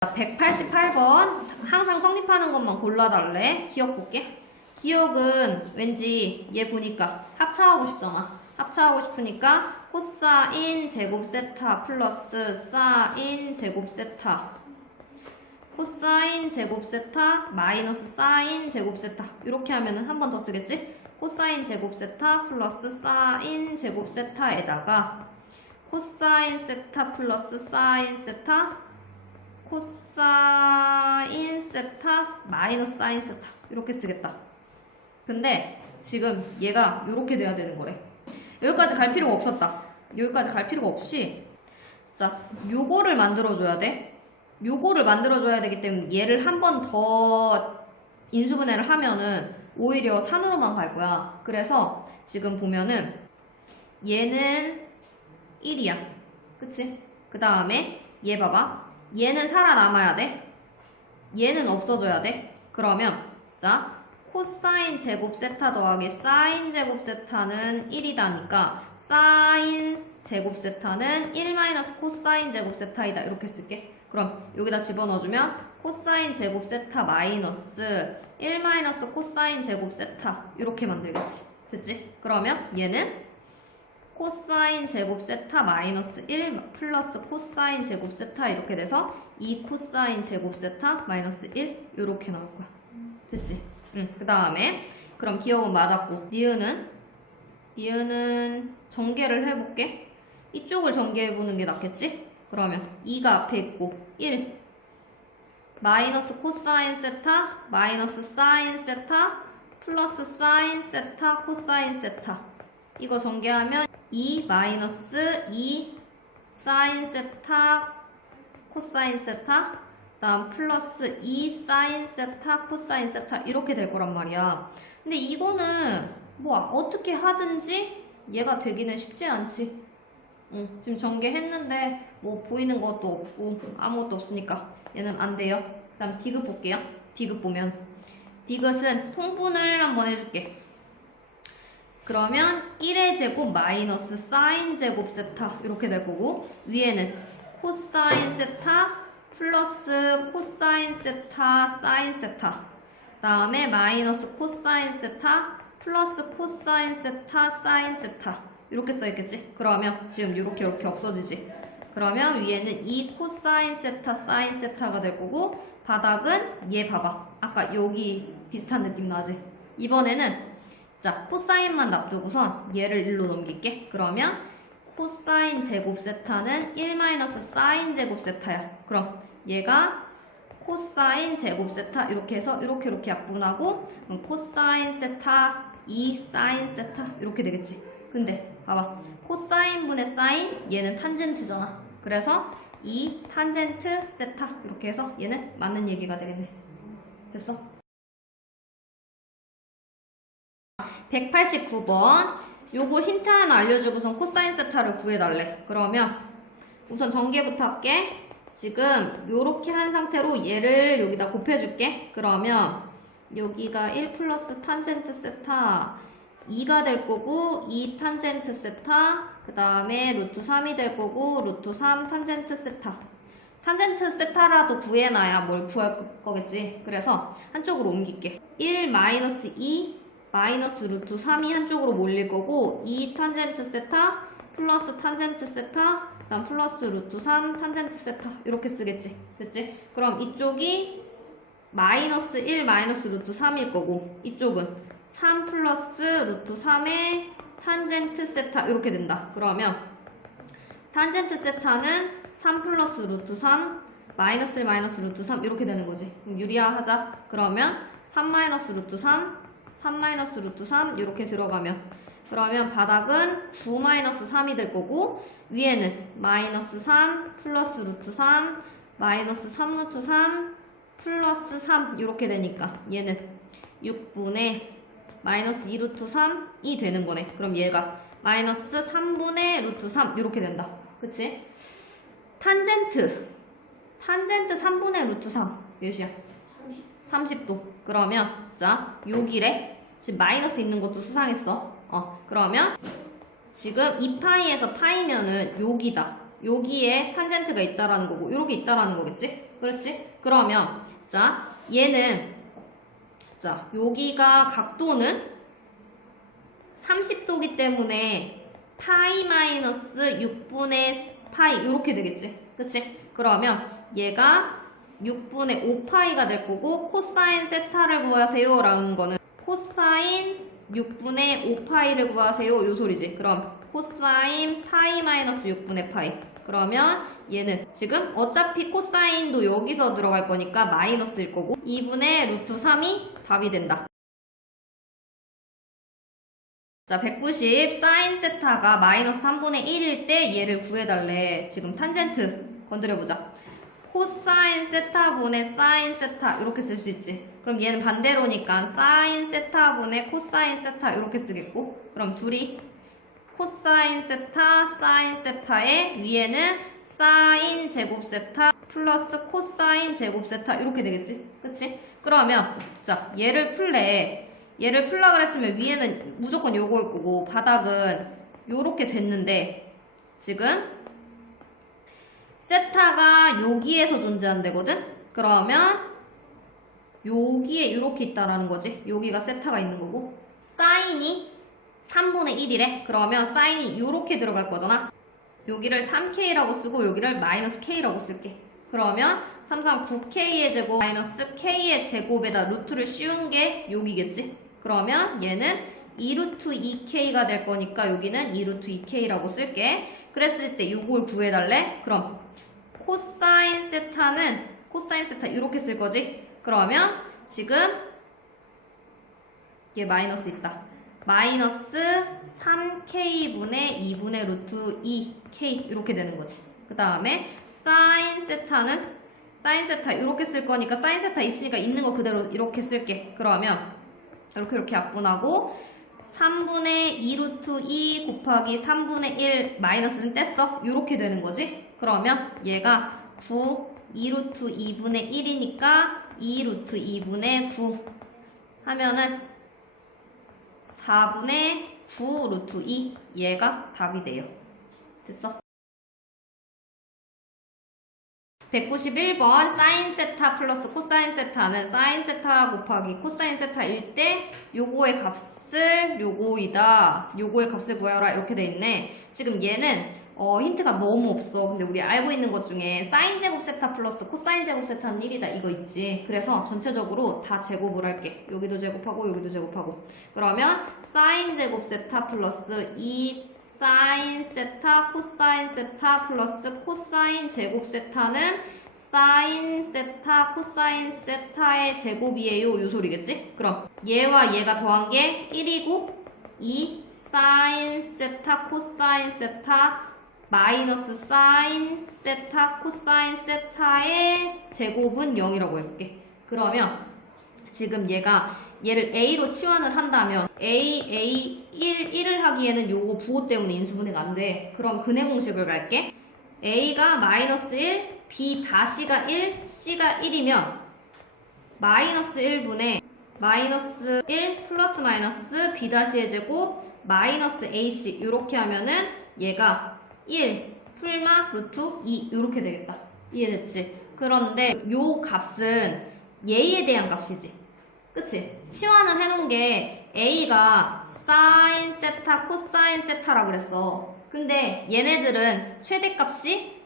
188번 항상 성립하는 것만 골라달래? 기억 볼게. 기억은 왠지 얘 보니까 합차하고 싶잖아. 합차하고 싶으니까 코사인 제곱 세타 플러스 사인 제곱 세타. 코사인 제곱 세타 마이너스 사인 제곱 세타. 이렇게 하면은 한 번 더 쓰겠지? 코사인 제곱 세타 플러스 사인 제곱 세타에다가 코사인 세타 플러스 사인 세타 코사인 세타 마이너스 사인 세타 이렇게 쓰겠다. 근데 지금 얘가 이렇게 돼야 되는 거래. 여기까지 갈 필요가 없었다. 여기까지 갈 필요가 없이 자 요거를 만들어줘야 돼. 요거를 만들어줘야 되기 때문에 얘를 한 번 더 인수분해를 하면은 오히려 산으로만 갈 거야. 그래서 지금 보면은 얘는 1이야. 그치? 그 다음에 얘 봐봐. 얘는 살아남아야 돼. 얘는 없어져야 돼. 그러면 자 코사인 제곱 세타 더하기 사인 제곱 세타는 1이다니까 사인 제곱 세타는 1 마이너스 코사인 제곱 세타이다. 이렇게 쓸게. 그럼 여기다 집어넣어주면 코사인 제곱 세타 마이너스 1 마이너스 코사인 제곱 세타 이렇게 만들겠지. 됐지? 그러면 얘는 코사인 제곱 세타 마이너스 1 플러스 코사인 제곱 세타 이렇게 돼서 2 코사인 제곱 세타 마이너스 1 이렇게 나올 거야. 됐지? 응. 그 다음에 그럼 기억은 맞았고 니은은 니은은 전개를 해볼게. 이쪽을 전개해보는 게 낫겠지? 그러면 2가 앞에 있고 1 마이너스 코사인 세타 마이너스 사인 세타 플러스 사인 세타 코사인 세타 이거 전개하면 2 마이너스 2 사인 세타 코사인 세타 다음 플러스 2 사인 세타 코사인 세타 이렇게 될 거란 말이야. 근데 이거는 뭐 어떻게 하든지 얘가 되기는 쉽지 않지. 응, 지금 전개했는데 뭐 보이는 것도 없고 아무것도 없으니까 얘는 안 돼요. 그 다음 디귿 볼게요. 디귿 보면. 디귿은 통분을 한번 해줄게 그러면 1의 제곱 마이너스 사인 제곱 세타 이렇게 될 거고 위에는 코사인 세타 플러스 코사인 세타 사인 세타 다음에 마이너스 코사인 세타 플러스 코사인 세타 사인 세타 이렇게 써있겠지? 그러면 지금 이렇게 이렇게 없어지지 그러면 위에는 2 코사인 세타 사인 세타가 될 거고 바닥은 얘 봐봐 아까 여기 비슷한 느낌 나지? 이번에는 자, 코사인만 놔두고선 얘를 1로 넘길게. 그러면 코사인 제곱 세타는 1 마이너스 사인 제곱 세타야. 그럼 얘가 코사인 제곱 세타 이렇게 해서 이렇게 이렇게 약분하고 그럼 코사인 세타 2 사인 세타 이렇게 되겠지. 근데 봐봐. 코사인 분의 사인 얘는 탄젠트잖아. 그래서 2 탄젠트 세타 이렇게 해서 얘는 맞는 얘기가 되겠네. 됐어? 189번. 요거 힌트 하나 알려주고선 코사인 세타를 구해달래. 그러면 우선 전개부터 할게. 지금 요렇게 한 상태로 얘를 여기다 곱해줄게. 그러면 여기가 1 플러스 탄젠트 세타 2가 될 거고 2 탄젠트 세타 그 다음에 루트 3이 될 거고 루트 3 탄젠트 세타. 탄젠트 세타라도 구해놔야 뭘 구할 거겠지? 그래서 한쪽으로 옮길게. 1 마이너스 2 마이너스 루트 3이 한쪽으로 몰릴 거고 2 탄젠트 세타 플러스 탄젠트 세타 그다음 플러스 루트 3 탄젠트 세타. 이렇게 쓰겠지? 됐지? 그럼 이쪽이 마이너스 1 마이너스 루트 3일 거고 이쪽은 3 플러스 루트 3의 탄젠트 세타. 이렇게 된다. 그러면 탄젠트 세타는 3 플러스 루트 3 마이너스 1 마이너스 루트 3 이렇게 되는 거지. 그럼 유리화하자. 그러면 3 마이너스 루트 3 3 마이너스 루트 3 이렇게 들어가면. 그러면 바닥은 9 마이너스 3이 될 거고 위에는 마이너스 3 플러스 루트 3 마이너스 3 루트 3 플러스 3 이렇게 되니까 얘는 6분의 마이너스 2 루트 3이 되는 거네. 그럼 얘가 마이너스 3분의 루트 3 이렇게 된다. 그치? 탄젠트. 탄젠트 3분의 루트 3 몇이야? 30도. 그러면 자 여기래. 지금 마이너스 있는 것도 수상했어. 어 그러면 지금 2파이에서 파이면은 여기다. 여기에 탄젠트가 있다라는 거고 이렇게 있다라는 거겠지? 그렇지? 그러면 자 얘는 자 여기가 각도는 30도기 때문에 파이 마이너스 6분의 파이 이렇게 되겠지? 그치? 그러면 얘가 6분의 5파이가 될 거고 코사인 세타를 구하세요 라는 거는 코사인 6분의 5파이를 구하세요 요 소리지 그럼 코사인 파이 마이너스 6분의 파이 그러면 얘는 지금 어차피 코사인도 여기서 들어갈 거니까 마이너스일 거고 2분의 루트 3이 답이 된다 자, 190 사인 세타가 마이너스 3분의 1일 때 얘를 구해달래. 지금 탄젠트 건드려보자. 코사인 세타분의 사인 세타 이렇게 쓸 수 있지. 그럼 얘는 반대로니까 사인 세타분의 코사인 세타 이렇게 쓰겠고 그럼 둘이 코사인 세타 사인 세타의 위에는 사인 제곱 세타 플러스 코사인 제곱 세타 이렇게 되겠지. 그치? 그러면 자 얘를 풀래. 얘를 풀라 그랬으면 위에는 무조건 요거일 거고 바닥은 요렇게 됐는데 지금 세타가 여기에서 존재한대거든? 그러면 여기에 요렇게 있다라는 거지. 여기가 세타가 있는 거고. 사인이 3분의 1이래. 그러면 사인이 요렇게 들어갈 거잖아. 여기를 3k라고 쓰고 여기를 마이너스 k라고 쓸게. 그러면 3, 3, 9k의 제곱 마이너스 k의 제곱에다 루트를 씌운 게 여기겠지? 그러면 얘는 2루트 2k가 될 거니까 여기는 2루트 2k라고 쓸게. 그랬을 때 요걸 구해달래? 그럼 코사인 세타는 코사인 세타 이렇게 쓸 거지? 그러면 지금 얘 마이너스 있다. 마이너스 3k분의 2분의 루트 2k 이렇게 되는 거지. 그 다음에 사인 세타는 사인 세타 이렇게 쓸 거니까 사인 세타 있으니까 있는 거 그대로 이렇게 쓸게. 그러면 이렇게 이렇게 약분하고 3분의 2 루트 2 곱하기 3분의 1 마이너스는 뗐어? 이렇게 되는 거지? 그러면 얘가 9 2 루트 2분의 1이니까 2 루트 2분의 9 하면은 4분의 9 루트 2 얘가 답이 돼요. 됐어? 191번 사인 세타 플러스 코사인 세타는 사인 세타 곱하기 코사인 세타일 때 요거의 값을 요거이다. 요거의 값을 구하라 이렇게 돼 있네. 지금 얘는 어, 힌트가 너무 없어. 근데 우리 알고 있는 것 중에 사인 제곱 세타 플러스 코사인 제곱 세타는 1이다 이거 있지. 그래서 전체적으로 다 제곱을 할게. 여기도 제곱하고 여기도 제곱하고. 그러면 사인 제곱 세타 플러스 2 사인 세타 코사인 세타 플러스 코사인 제곱 세타는 사인 세타 코사인 세타의 제곱이에요. 요 소리겠지? 그럼 얘와 얘가 더한 게 1이고 2 사인 세타 코사인 세타 마이너스 사인 세타 코사인 세타의 제곱은 0이라고 해볼게. 그러면 지금 얘가 얘를 a로 치환을 한다면 a, a, 1, 1을 하기에는 요거 부호 때문에 인수분해가 안 돼. 그럼 근해 공식을 갈게. a가 마이너스 1, b 다시가 1, c가 1이면 마이너스 1분의 마이너스 1 플러스 마이너스 b 다시의 제곱 마이너스 ac 이렇게 하면은 얘가 1 풀마 루트 2 이렇게 되겠다. 이해됐지? 그런데 요 값은 얘에 대한 값이지. 그치? 치환을 해놓은 게 A가 사인 세타, 코사인 세타라 그랬어. 근데 얘네들은 최대값이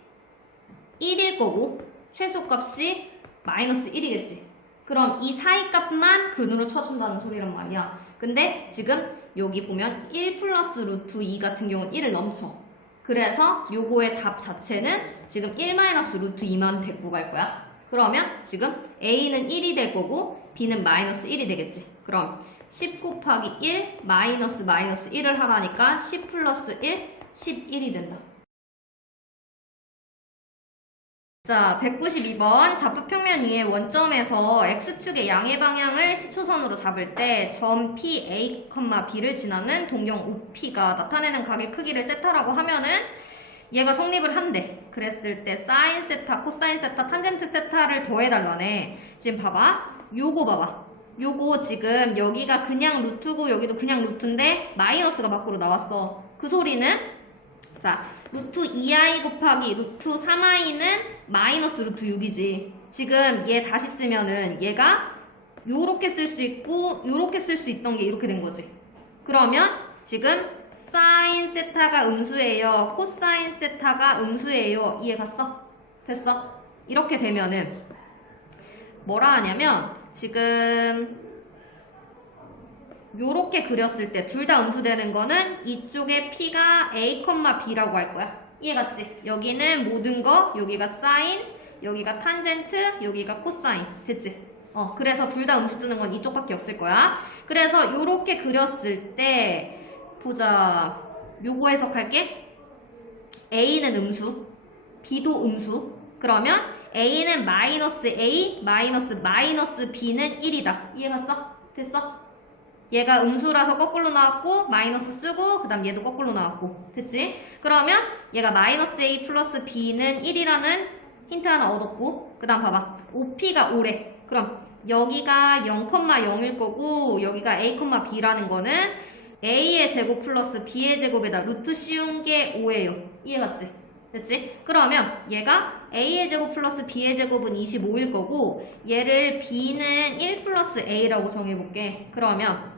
1일 거고 최소값이 마이너스 1이겠지. 그럼 이 사이 값만 근으로 쳐준다는 소리란 말이야. 근데 지금 여기 보면 1 플러스 루트 2 같은 경우는 1을 넘쳐. 그래서 요거의 답 자체는 지금 1 마이너스 루트 2만 데리고 갈 거야. 그러면 지금 A는 1이 될 거고 B는 마이너스 1이 되겠지. 그럼 10 곱하기 1 마이너스 마이너스 1을 하라니까 10 플러스 1 11이 된다. 자, 192번 좌표 평면 위에 원점에서 x축의 양의 방향을 시초선으로 잡을 때 점 P, A, B를 지나는 동경 OP가 나타내는 각의 크기를 세타라고 하면은 얘가 성립을 한대. 그랬을 때 사인 세타, 코사인 세타, 탄젠트 세타를 더해달라네. 지금 봐봐. 요거 봐봐. 요거 지금 여기가 그냥 루트고 여기도 그냥 루트인데 마이너스가 밖으로 나왔어. 그 소리는 자, 루트 2i 곱하기 루트 3i는 마이너스 루트 6이지. 지금 얘 다시 쓰면은 얘가 요렇게 쓸 수 있고 요렇게 쓸 수 있던 게 이렇게 된 거지. 그러면 지금 사인 세타가 음수예요. 코사인 세타가 음수예요. 이해 갔어? 됐어? 이렇게 되면은 뭐라 하냐면 지금 요렇게 그렸을 때 둘 다 음수되는 거는 이쪽에 P가 A, B라고 할 거야. 이해 갔지? 여기는 모든 거, 여기가 사인, 여기가 탄젠트, 여기가 코사인. 됐지? 어, 그래서 둘 다 음수 뜨는 건 이쪽밖에 없을 거야. 그래서 요렇게 그렸을 때 보자. 요거 해석할게. A는 음수, B도 음수. 그러면 A는 마이너스 A, 마이너스 마이너스 B는 1이다. 이해 갔어? 됐어? 얘가 음수라서 거꾸로 나왔고 마이너스 쓰고 그 다음 얘도 거꾸로 나왔고 됐지? 그러면 얘가 마이너스 A 플러스 B는 1이라는 힌트 하나 얻었고 그 다음 봐봐 5P가 5래 그럼 여기가 0,0일 거고 여기가 A, B라는 거는 A의 제곱 플러스 B의 제곱에다 루트 씌운 게 5예요 이해 갔지? 됐지? 그러면 얘가 A의 제곱 플러스 B의 제곱은 25일 거고 얘를 B는 1 플러스 A라고 정해볼게 그러면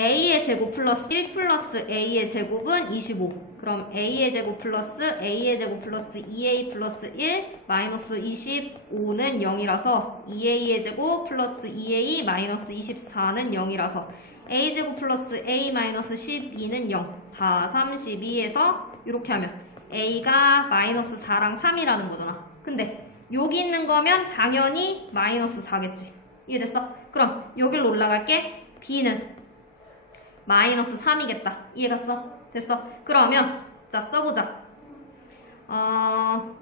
A의 제곱 플러스 1 플러스 A의 제곱은 25. 그럼 A의 제곱 플러스 A의 제곱 플러스 2A 플러스 1 마이너스 25는 0이라서 2A의 제곱 플러스 2A 마이너스 24는 0이라서 A 제곱 플러스 A 마이너스 12는 0. 4, 32에서 이렇게 하면 A가 마이너스 4랑 3이라는 거잖아. 근데 여기 있는 거면 당연히 마이너스 4겠지. 이해됐어? 그럼 여기로 올라갈게. B는 마이너스 3이겠다. 이해갔어? 됐어? 그러면 자 써보자. 어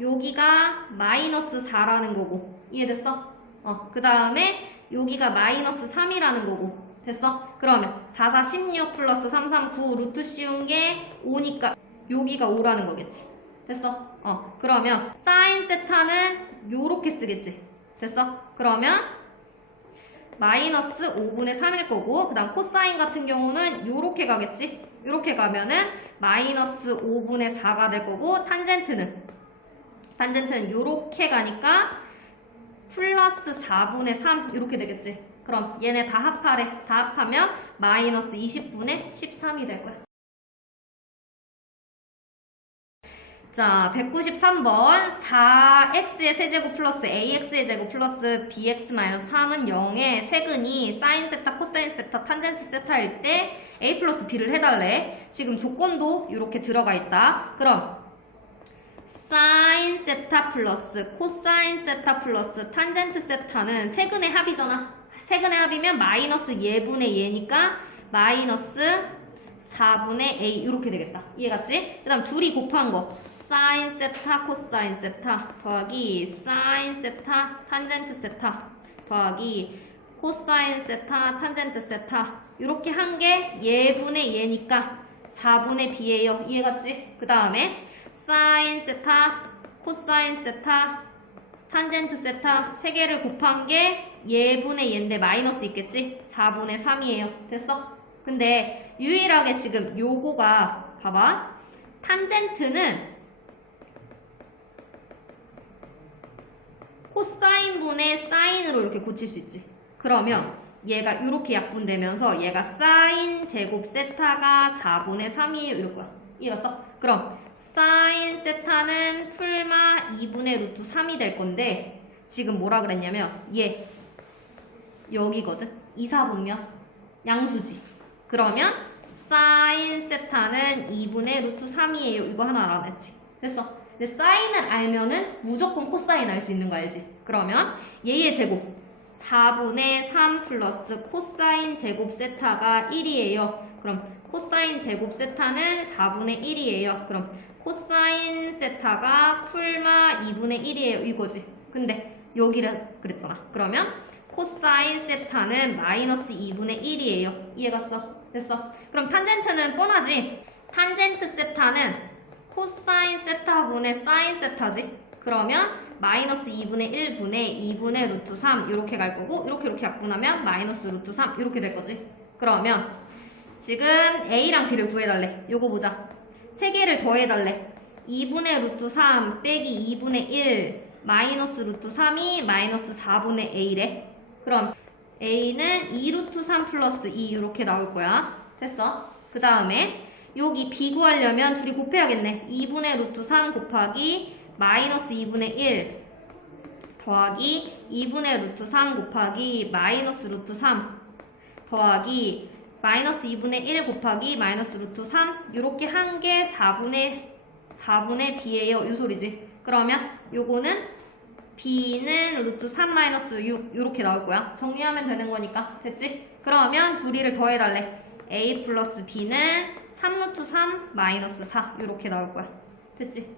여기가 마이너스 4라는 거고 이해됐어? 어 그 다음에 여기가 마이너스 3이라는 거고 됐어? 그러면 4, 4, 16 플러스 3, 3, 9 루트 씌운 게 5니까 여기가 5라는 거겠지. 됐어? 어 그러면 사인 세타는 요렇게 쓰겠지. 됐어? 그러면 마이너스 5분의 3일 거고 그 다음 코사인 같은 경우는 요렇게 가겠지? 요렇게 가면은 마이너스 5분의 4가 될 거고 탄젠트는? 탄젠트는 요렇게 가니까 플러스 4분의 3 이렇게 되겠지? 그럼 얘네 다 합하래. 다 합하면 마이너스 20분의 13이 될 거야 자, 193번 4x의 세제곱 플러스 ax의 제곱 플러스 bx 마이너스 3은 0의 세근이 사인 세타, 코사인 세타, 탄젠트 세타일 때 a 플러스 b를 해달래. 지금 조건도 이렇게 들어가 있다. 그럼 사인 세타 플러스 코사인 세타 플러스 탄젠트 세타는 세근의 합이잖아. 세근의 합이면 마이너스 예분의 예니까 마이너스 4분의 a 이렇게 되겠다. 이해갔지? 그 다음 둘이 곱한 거. 사인 세타 코사인 세타 더하기 사인 세타 탄젠트 세타 더하기 코사인 세타 탄젠트 세타 이렇게 한 게 예분의 예니까 4분의 b예요. 이해갔지? 그 다음에 사인 세타 코사인 세타 탄젠트 세타 세 개를 곱한 게 예분의 예인데 마이너스 있겠지? 4분의 3이에요. 됐어? 근데 유일하게 지금 요거가 봐봐. 탄젠트는 코사인분의 사인으로 이렇게 고칠 수 있지. 그러면 얘가 이렇게 약분되면서 얘가 사인 제곱 세타가 4분의 3이에요. 이럴 거야. 이해갔어? 그럼 사인 세타는 풀마 2분의 루트 3이 될 건데 지금 뭐라 그랬냐면 얘 여기거든. 이사분면 양수지. 그러면 사인 세타는 2분의 루트 3이에요. 이거 하나 알아냈지. 됐어. 근데 사인을 알면은 무조건 코사인 알 수 있는 거 알지? 그러면 얘의 제곱 4분의 3 플러스 코사인 제곱 세타가 1이에요. 그럼 코사인 제곱 세타는 4분의 1이에요. 그럼 코사인 세타가 풀마 2분의 1이에요. 이거지. 근데 여기를 그랬잖아. 그러면 코사인 세타는 마이너스 2분의 1이에요. 이해갔어? 됐어? 그럼 탄젠트는 뻔하지? 탄젠트 세타는 코사인 세타분의 사인 세타지? 그러면 마이너스 2분의 1분의 2분의 루트 3 이렇게 갈 거고 이렇게 이렇게 약분하면 마이너스 루트 3 이렇게 될 거지. 그러면 지금 A랑 B를 구해달래. 요거 보자. 세 개를 더해달래. 2분의 루트 3 빼기 2분의 1 마이너스 루트 3이 마이너스 4분의 A래. 그럼 A는 2루트 3 플러스 2 이렇게 나올 거야. 됐어? 그 다음에 여기 B 구하려면 둘이 곱해야겠네. 2분의 루트 3 곱하기 마이너스 2분의 1 더하기 2분의 루트 3 곱하기 마이너스 루트 3 더하기 마이너스 2분의 1 곱하기 마이너스 루트 3 이렇게 한 개 4분의 4분의 b예요. 이 소리지. 그러면 요거는 b는 루트 3 마이너스 6 이렇게 나올 거야. 정리하면 되는 거니까. 됐지? 그러면 둘이를 더해달래. a 플러스 b는 3 루트 3 마이너스 4 이렇게 나올 거야. 됐지?